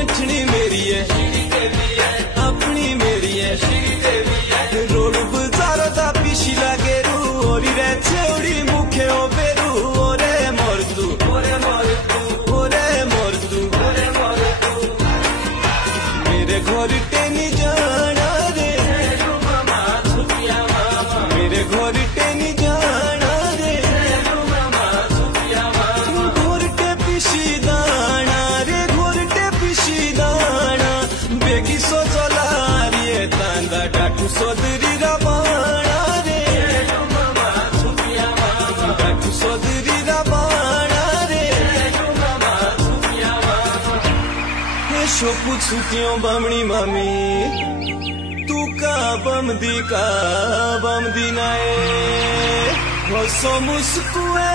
पंचनी मेरी है, अपनी मेरी है। रोड बाजार दा पीछी लागे रू ओरी रे छेड़ी मुखे ओ बेरू ओरे मोर तू ओरे मोर तू मेरे घर टेनी जाना रे मेरे घर टेनी जाना रे घोरटे पिशी दाना रे घोरटे पिशी दाना बेगी सो चला रे तांदा डाकू सोदरी रबाना रे डाकू सोदरी रबाना रे शो पूछू क्यों बमनी मामी तू का बमदी नाए हसो मुस्कुए